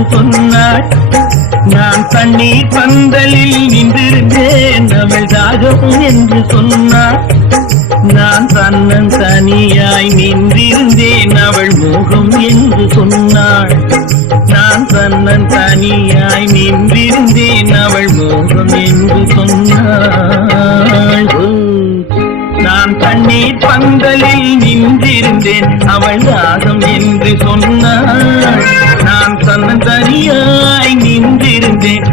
என்று சொன்னாள். நான் தண்ணீர் பந்தலில் நின்றிருந்தேன் அவள் தாகம் என்று சொன்னாள். நான் தன்னன் தனியாய் நின்றிருந்தேன் அவள் மோகம் என்று சொன்னாள். நான் தன்னன் தனியாய் நின்றிருந்தேன் அவள் மோகம் என்று சொன்னாள். நான் தண்ணீர் பந்தலில் நின்றிருந்தேன் அவள் தாகம் என்று சொன்னாள். நான் தன்னன் தனியாய் நின்றிருந்தேன்